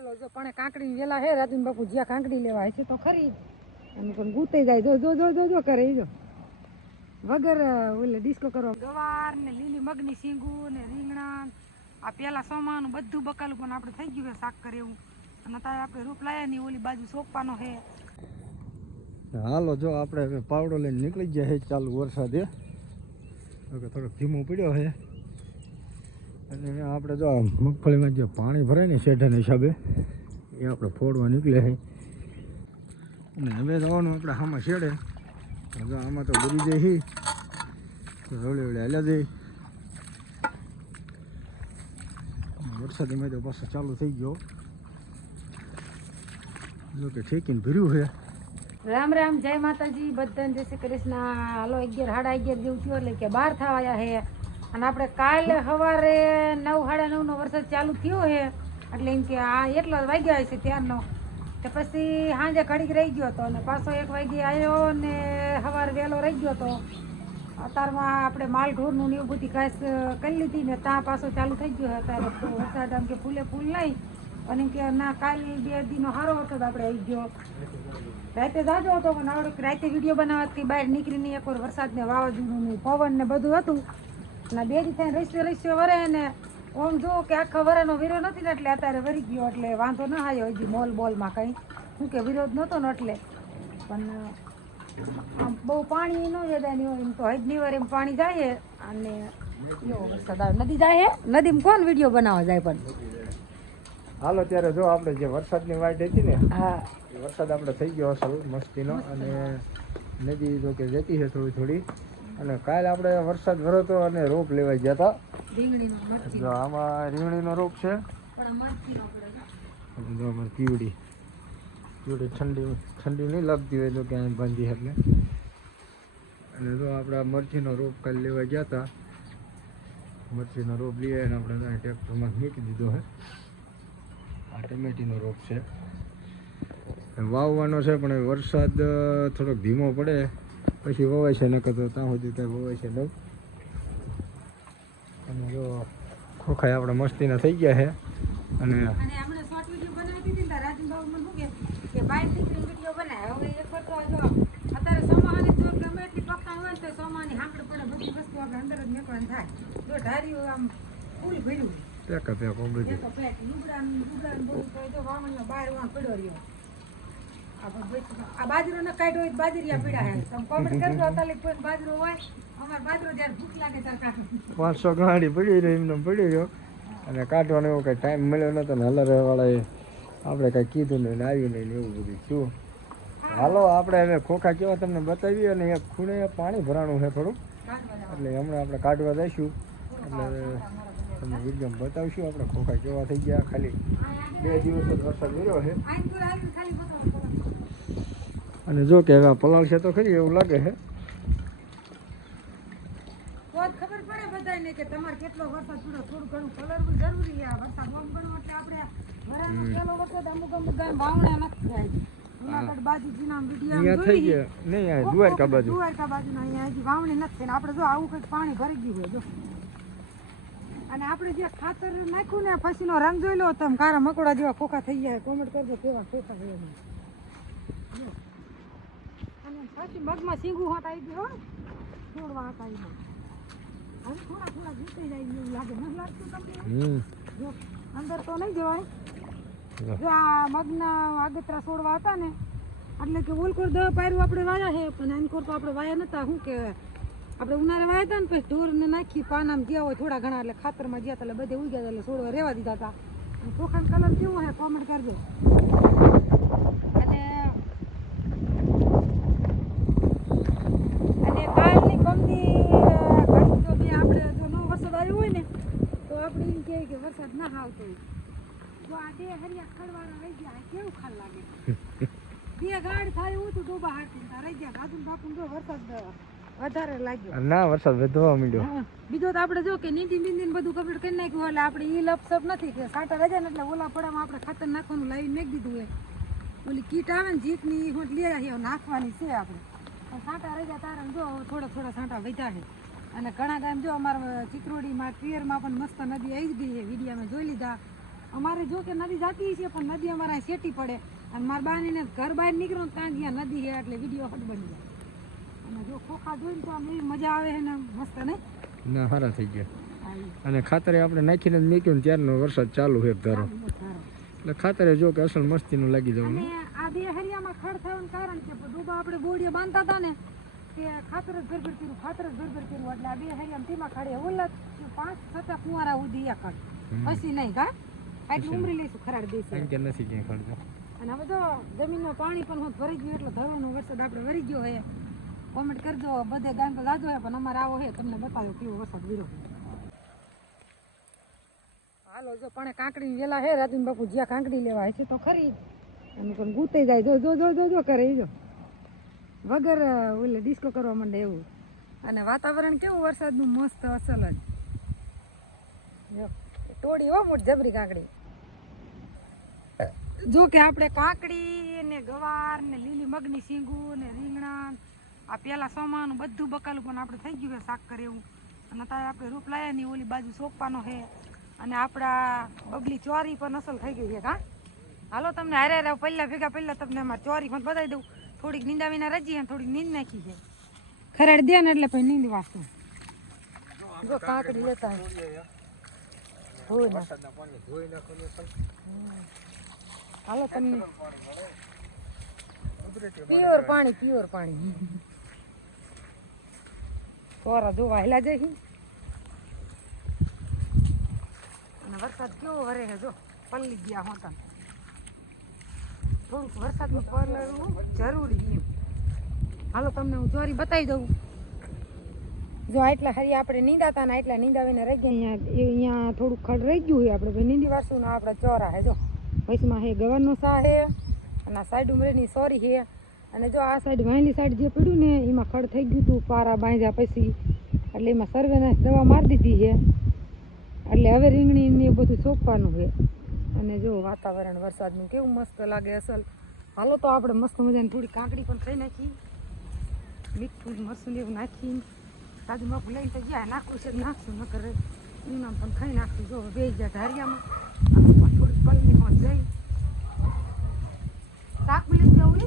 હાલો જો પણ કાંકડી વેલા હે રાજન બાપુ જ્યાં કાંકડી લેવા હશે તો ખરી અને પણ ગુતાઈ જાય જો જો જો જો જો કરે જો વગર ઓલે ડિસ્કો કરવા ગવાર ને લીલી મગની શીંગુ ને રીંગણા આ પેલા સોમાનું બધું બકાલું પણ આપણે થઈ ગયું છે શાક કરે એવું અને અત્યારે આપણે રૂપ લાયા ની ઓલી બાજુ સોપાનો હે. હાલો જો આપણે પાવડો લઈને નીકળી ગયા છે ચાલુ વરસાદે થોડોક ધીમો પડ્યો છે અને આપણે જો મગફળીમાં જે પાણી ભરાય ને શેઢાના હિસાબે એ આપણે ફોડવા નીકળે છે અને હવે જવાનું આપણે આમાં શેડે જો આમાં તો બરી જાય છે હવળે હવળે હાલ્યા જાય વરસાદીમાં તો પાછો ચાલુ થઈ ગયો જો કે ઠેકીને ભર્યું છે. રામ રામ જય માતાજી બધાને જય શ્રી કૃષ્ણ. હાલો 11 સાડા 11 જેવું થયું એટલે કે 12 થવા આવ્યા છે અને આપણે કાલે સવારે 9 સાડા 9 નો વરસાદ ચાલુ થયો છે એટલે એમ કે આ એટલા વાગ્યા હશે ત્યારનો તો પછી સાંજે ઘડીક રહી ગયો હતો અને પાછો 1 વાગે આવ્યો ને સવારે વહેલો રહી ગયો હતો. અત્યારમાં આપણે માલ ઢોરનું ને એવું બધી ઘાસ કરી લીધી ને ત્યાં પાછો ચાલુ થઈ ગયો અત્યારે વરસાદ આમ કે ફૂલે ફૂલ નહીં અને કે ના કાલ 2 દીનો સારો હતો તો આપણે આવી ગયો. રાતે જાજો હતો પણ આવડે રાતે વિડીયો બનાવવાથી બહાર નીકળીને એકવાર વરસાદ ને વાવાઝોડું ને પવન ને બધું હતું અને 2 દી થઈને રસ્તે વરે ને ઓમ જો કે આખા વરાનો વિરોધ નથી ને એટલે અત્યારે વરી ગયો એટલે વાંધો ન આવ્યો હજી મોલ બોલમાં કંઈ શું કે વિરોધ નહોતો ને એટલે પણ આમ બહુ પાણી ન જતા નહીં હોય એમ તો હજની વાર એમ પાણી જાય અને એવો વરસાદ આવે નદી જાય નદીમાં કોણ વિડીયો બનાવવા જાય પણ હાલો ત્યારે જો આપણે જે વરસાદની વાટ હતી ને હા વરસાદ આપણે થઈ ગયો અસલ મસ્તીનો અને નદી જો કે જતી છે થોડી થોડી અને કાલે આપણે વરસાદ ભરો હતો અને રોપ લેવા ગયા હતા જો આમાં રીંગણીનો રોપ છે જો અમારે પીવડી ઠંડી નહીં લાગતી હોય તો ક્યાંય બાંધી એટલે અને જો આપણે આ મરચીનો રોપ કાલે લેવા ગયા હતા મરચીનો રોપ લઈએ અને આપણે ટ્રેક્ટરમાં મૂકી દીધો છે. આ ટમેટીનો રોપ છે વાવવાનો છે પણ વરસાદ થોડોક ધીમો પડે પછી વવાય છે નકર તો ત્યાં સુધી ત્યાં વવાય છે નહીં. અને જો ખોખાઈ આપણે મસ્તીના થઈ ગયા છે અને આપણે શોર્ટ વિડિયો બનાવી દીધી ને રાજન બાબુ મને શું કે બાય દીકરી વિડિયો બનાવે હવે એક વાર તો જો અત્યારે સોમાની જો ગમે એટલી પક્કા હોય તો સોમાની હાંકડ પડે બધી વસ્તુ આપણે અંદર જ નીકળવાનું થાય જો ઢારીઓ આમ ફૂલ ભર્યું પેક કોમ્બડી લુગડા બધું જો વાવણનો બહાર વાં પડ્યો રહ્યો આ બાજરો ન કાઢ્યો હોય બાજરિયા પીડા હે તમે કોમેન્ટ કરજો અત્યારે કોઈ બાજરો હોય અમાર બાજરો જ્યારે ભૂખ લાગે ત્યારે કાઢો 500 ગાડી પડી રહી એમને પડી રહ્યો અને કાઢવાનો એવો કંઈ ટાઈમ મળ્યો નતો ને હલરવાળાએ આપણે કાંઈ કીધું નહીં આવ્યું નહીં એવું બધું થયું. હાલો આપણે હવે ખોખા કેવા તમને બતાવીએ અને એક ખૂણે પાણી ભરાણું છે થોડુંક એટલે હમણાં આપણે કાઢવા જઈશું એટલે તમને વિડીયોમાં બતાવીશું આપણે ખોખા કેવા થઈ ગયા. ખાલી 2 દિવસ જ વરસાદ મળ્યો છે અને જો કે હવે પલાળશે તો ખરી એવું લાગે છે. ખબર પડે બધાને કે તમારે કેટલો વરસાદ પડ્યો થોડું ઘણું કલરવું જરૂરી છે. વરસાદ ઓમ ગણો એટલે આપણે વરાનો પેલો વરસાદ અમુક ગામ વાવણા નથી થાય જુનાગઢ બાજુ જીના વિડીયો થઈ ગયા નહીં આ દ્વારકા બાજુ અહીંયા હજી વાવણી નથી થઈને આપણે જો આવું કંઈક પાણી ભરી ગયું હોય જો અને આપણે જે ખાતર નાખ્યું ને પછીનો રંગ જોઈ લો તમે કારા મકોડા જેવા ખોખા થઈ ગયા કોમેન્ટ કરજો કેવા ખોખા થયા અને પાછી મગમાં સીંગું હોત આવી ગયું છોડવા હતા એમાં હવે થોડા જીતી જાય એવું લાગે નથી લાગતું તમને જો અંદર તો નહીં જવાય જો આ મગના આગતરા છોડવા હતા ને એટલે કે ઓલકોર દવા પાયરું આપણે વાયા છે પણ એનકોર તો આપણે વાયા નતા શું કે આપણે ઉનાળે વાયા હતા ને પછી ઢોરને નાખી પાનામાં ગયા હોય થોડા ઘણા એટલે ખાતરમાં ગયા હતા એટલે બધે ઉગ્યા હતા એટલે છોડવા રહેવા દીધા હતા. ચોખાનો કલર કેવો છે કોમેન્ટ કરજો. અને કાલની કંપની ઘડી તો બી આપણે જો નવો વરસાદ આવ્યો હોય ને તો આપણે એમ કહીએ કે વરસાદ ના આવતો હોય તો આ 2 હરિયા ખડવાળા રહી ગયા કેવું ખાલ લાગે 2 ગાડ થાય એવું તો ડોબા હાટી રહી ગયા રાજન બાપુ જો વરસાદ વધારે લાગ્યો ના વરસાદ વધવા માંડ્યો બીજો તો આપણે જો કે નીંદી બધું કમ્પ્લીટ કરી નાખ્યું એટલે આપણે ઈ લપસપ નથી કે સાટા રજા ને એટલે ઓલા પડામાં આપણે ખાતર નાખવાનું લાવીને મેક દીધું હોય ઓલી કીટ આવે ને જીતની હોટ લઈ આવી નાખવાની છે આપણે પણ સાટા રજા તારે જો થોડા સાંટા વધ્યા છે અને ઘણા ગામ જો અમારા ચિત્રોડીમાં પિયરમાં પણ મસ્ત નદી આવી ગઈ છે વિડીયામાં જોઈ લીધા અમારે જો કે નદી જાતી છે પણ નદી અમારે અહીં શેટી પડે અને મારા બાને ઘર બહાર નીકળો ને ત્યાં જ્યાં નદી છે એટલે વિડીયો હટ બની જાય અને જો ખોખા જોઈને તો આમ એવી મજા આવે છે ને મસ્ત નહીં ના સારા થઈ ગયા આવી અને ખાતરે આપણે નાખીને જ મૂક્યું ને ત્યારનો વરસાદ ચાલુ છે ધારો એટલે ખાતરે જો કે અસલ મસ્તીનું લાગી જવું અને આ બે હરિયામાં ખડ થવાનું કારણ કે ડોબા આપણે બોડીએ બાંધતા હતા ને તે ખાતર જ ભરભર કર્યું એટલે આ બે હરિયામાં તેમાં ખડે ઓલા 5-7 ફુવારા ઉધી એક પછી નહીં કા આટલી ઉમરી લઈશું ખરાડ દેશે કારણ કે નથી ક્યાંય ખડતો અને હવે તો જમીનમાં પાણી પણ હોત ભરી ગયું એટલે ધરોનો વરસાદ આપણે વરી ગયો હે કોમેન્ટ કરજો બધે ગામ તો જાજો હે પણ અમારે આવો હે તમને બતાવ્યો કેવો વરસાદ વીરો હાલો જો પણ કાંકડી વેલા હે રાજન બાપુ જ્યાં કાંકડી લેવા હશે તો ખરી અને પણ ગુતાઈ જાય જો જો જો જો જો કરે જો વગર ઓલે ડિસ્કો કરવા માંડે એવું અને વાતાવરણ કેવું વરસાદનું મસ્ત અસલ જ જો ટોળી હો મોટ જબરી કાંકડી જો કે આપણે કાકડી ને ગવાર ને લીલી મગની શીંગું ને રીંગણા આ પેલા સોમાનું બધું બકાલું પણ આપણે થઈ ગયું છે શાક કરે એવું અને અત્યારે આપણે રૂપ લાયા ની ઓલી બાજુ સોંપવાનો છે અને આપણા બબલી ચોરી પણ અસલ થઈ ગઈ છે કા હાલો તમને હારે હારે પહેલા તમને અમારે ચોરી પણ બતાવી દઉં થોડીક નીંદાવીના રજી અને થોડીક નીંદ નાખી છે ખરાડ દે ને એટલે પછી નીંદ વાસતું જો કાકડી લેતા હાલો તમને પ્યોર પાણી કોરા જોવા હેલા જઈ અને વરસાદ કેવો વરે છે જો પલ્લી ગયા હોતા થોડુંક વરસાદનું પલળવું જરૂરી એમ હાલો તમને હું ચોરી બતાવી દઉં જો આટલા હરી આપણે નીંદાતા ને આટલા નીંદાવીને રહી ગયા અહીંયા થોડુંક ખડ રહી ગયું હોય આપણે નીંદી વારશું ને આપણા ચોરા હે જો વૈસમાં હે ગવરનો સા હે અને આ સાઈડ ઉમરેની સોરી હે અને જો આ સાઈડ વાયલી સાઈડ જે પડ્યું ને એમાં ખડ થઈ ગયું હતું પારા બાંધ્યા પછી એટલે એમાં સર્વેને દવા મારી દીધી છે એટલે હવે રીંગણી ને એ બધું સોંપવાનું છે અને જો વાતાવરણ વરસાદનું કેવું મસ્ત લાગે અસલ હાલો તો આપણે મસ્ત મજાની થોડી કાંકડી પણ ખાઈ નાખી મીઠું મરસું એવું નાખીને રાજુમાં લઈને તો ગયા નાખવું છે નાખશું ન કરે એમાં પણ ખાઈ નાખશું જો બે ગયા ધારિયામાં થોડીક પલ્લીમાં જઈ શાક મિલી જવું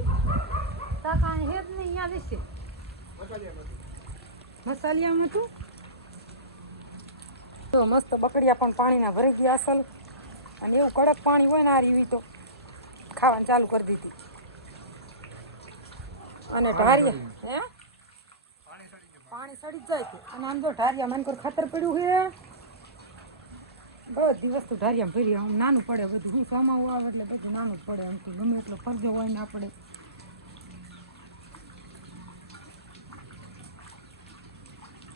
શાક અહીં હેર નહીં અહીંયા દેશે મસાલિયામાં તું તો મસ્ત બકડિયા પણ પાણીના ભરી ગયા અસલ અને એવું કડક પાણી હોય ને આ રીવી તો ખાવાનું ચાલુ કરી દીધી અને ઢારિયા હે પાણી સડી જાય છે અને આમ જો ઢારિયા માનકોર ખાતર પડ્યું છે બધી વસ્તુ ઢારિયામાં ભરી આમ નાનું પડે બધું હું સોમાવું આવે એટલે બધું નાનું જ પડે આમ ગમે એટલો ફરજો હોય ને આપણે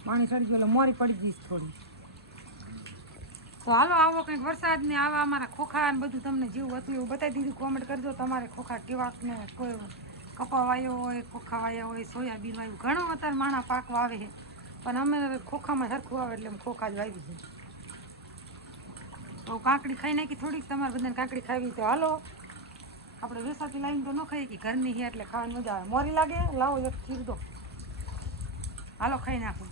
પાણી સડી ગયું એટલે મોરી પડી જઈશ થોડી તો હાલો આવો કંઈક વરસાદ ને આવા અમારા ખોખા ને બધું તમને જેવું હતું એવું બતાવી દીધું કોમેન્ટ કરજો તમારે ખોખા કેવા ને કોઈ કપા વાયો હોય ખોખા વાયા હોય સોયાબીન વાયું ઘણો અત્યારે માણા પાક વાવે છે પણ અમે ખોખામાં સરખું આવે એટલે ખોખા જ વાવી છે તો કાંકડી ખાઈ નાખી થોડીક તમારે બધાને કાંકડી ખાવી તો હાલો આપણે વેસાથી લાવીને તો ન ખાઈએ કે ઘરની છે એટલે ખાવાની મજા આવે મોરી લાગે લાવો એક ખીર દો હાલો ખાઈ નાખો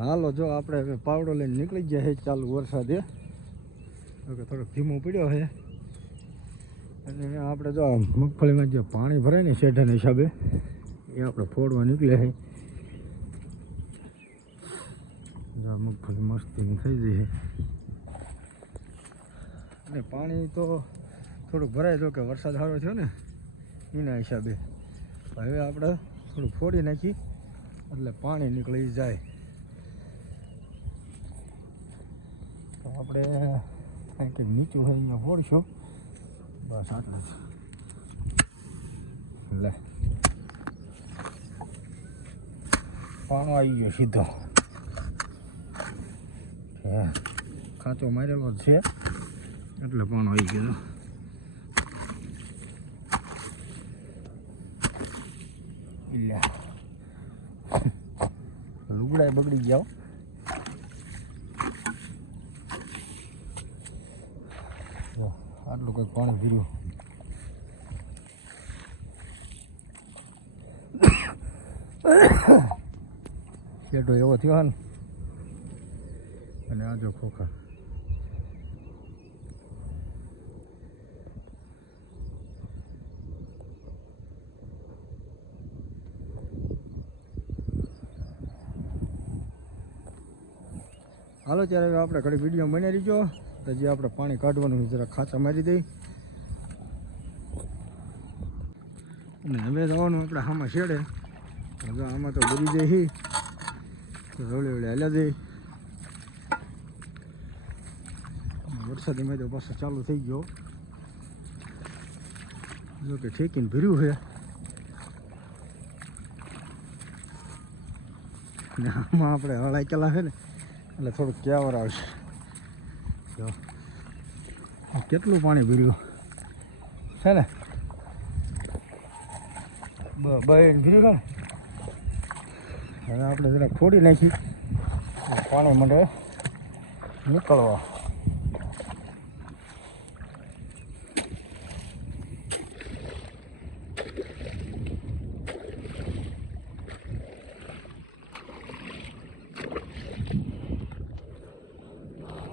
હાલો જો આપણે હવે પાવડો લઈને નીકળી ગયા છે ચાલુ વરસાદે થોડોક ધીમો પડ્યો છે અને આપણે જો મગફળીમાં જે પાણી ભરાય ને શેઢાના હિસાબે એ આપણે ફોડવા નીકળે છે મગફળી મસ્તીની થઈ ગઈ છે અને પાણી તો થોડુંક ભરાય જો કે વરસાદ સારો થયો ને એના હિસાબે હવે આપણે થોડુંક ફોડી નાખી એટલે પાણી નીકળી જાય તો આપણે કંઈક નીચું હોય અહીંયા ફોડશો બસ આટલા લે પાણો આવી ગયો સીધો ખાંચો મારેલો જ છે એટલે પાણો આવી ગયો લે લુગડા બગડી જાઓ આટલું કંઈક પાણી પીર્યું શેઠો એવો થયો ને અને આ જો ખોખા. હાલો ત્યારે હવે આપણે ઘડી વિડીયો બનાવી લીધો તો જે આપણે પાણી કાઢવાનું જરા ખાંચા મારી દઈ અને હવે જવાનું આપણે આમાં છેડે. હવે આમાં તો ભરી જાય તો હવળે હવળે હાલ્યા દઈ. વરસાદી મેં તો પાછો ચાલુ થઈ ગયો. જો કે ઠેકીને ભર્યું છે ને આમાં આપણે હળાઈ કેલા છે ને એટલે થોડુંક ક્યાવર આવશે. જો કેટલું પાણી ભર્યું છે ને બસ ભર્યું છે ને. હવે આપણે જરા ખોડી નાખી પાણી માટે નીકળવા.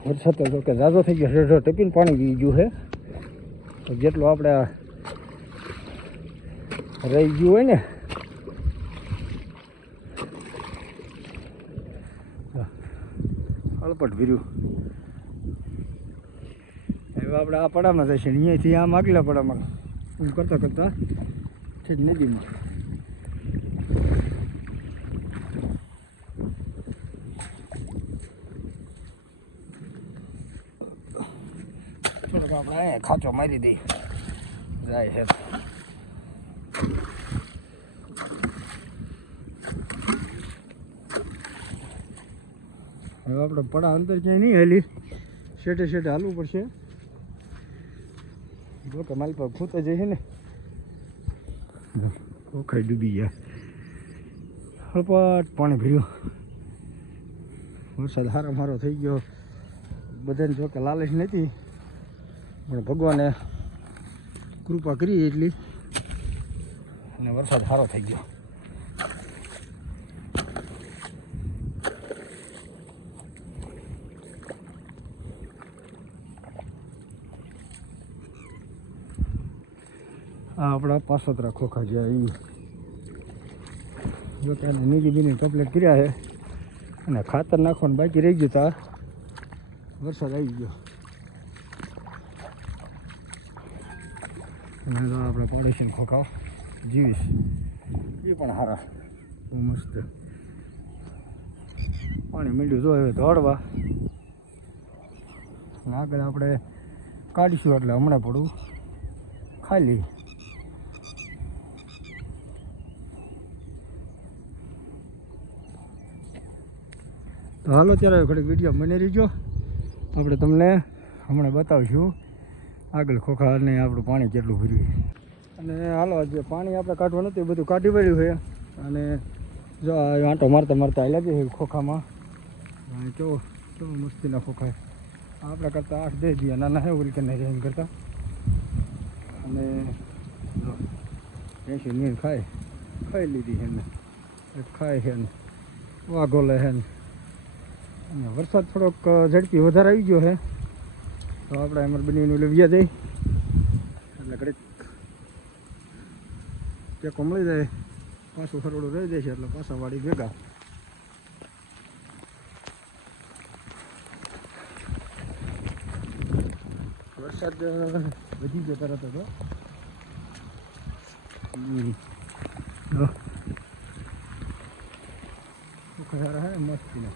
વરસાદ તો કે ઝાઝો થઈ ગયો છે, ટપીને પાણી પી ગયું છે. તો જેટલું આપણે રહી ગયું હોય ને અળપટ ભર્યું. હવે આપણે આ પડામાં જશે અહીંયાથી આમ આગલા પડામાં એમ કરતાં કરતાં ઠીક નદીમાં. થોડોક આપણે અહીંયા ખાંચો મારી દઈએ જાય છે. હવે આપણે પડા અંદર ક્યાંય નહીં હાલી, શેઠે શેઠે હાલવું પડશે. જો કે મારી પાસે ખૂતા જશે ને ખોખાઈ ડૂબી ગયા. હળપટ પાણી ભર્યું. વરસાદ સારો મારો થઈ ગયો. બધાને જો કે લાલચ નથી પણ ભગવાને કૃપા કરી એટલી અને વરસાદ સારો થઈ ગયો. આ આપણા પાસોતરા ખોખા જ્યાં એ જો કે નીજી બીની કમ્પ્લીટ કર્યા છે અને ખાતર નાખવાનું બાકી રહી ગયું. તા વરસાદ આવી ગયો અને તો આપણે પાડોશી ખોખા જીવીશ એ પણ સારા બહુ મસ્ત પાણી મીંડ્યું જોઈએ દોડવા. અને આગળ આપણે કાઢીશું એટલે હમણાં પડવું ખાલી. તો હાલો ત્યારે ઘડીક વિડીયો બની રહીજો. આપણે તમને હમણાં બતાવીશું આગળ ખોખાને આપણું પાણી કેટલું ભર્યું. અને હાલો જે પાણી આપણે કાઢવાનું હતું એ બધું કાઢી વળ્યું છે. અને જો આંટો મારતા મારતા આવી લાગે છે ખોખામાં. કેવો કેવો મસ્તીના ખોખા આપણે કરતાં 8-10 દિયા નાના છે ઓરી કરીને રેન કરતાં. અને એસી નીર ખાઈ લીધી છે ને ખાય છે ને વાઘો લે છે ને. અને વરસાદ થોડોક ઝડપી વધારે આવી ગયો છે તો આપણે એમાં બનીને લેવ્યા જઈ એટલે ઘડીક ટેકો મળી જાય પાછું ખરોડું રહી જાય છે એટલે પાછા વાળી ભેગા. વરસાદ વધી ગયો તરત હતો. ખરા હે મસ્તી ના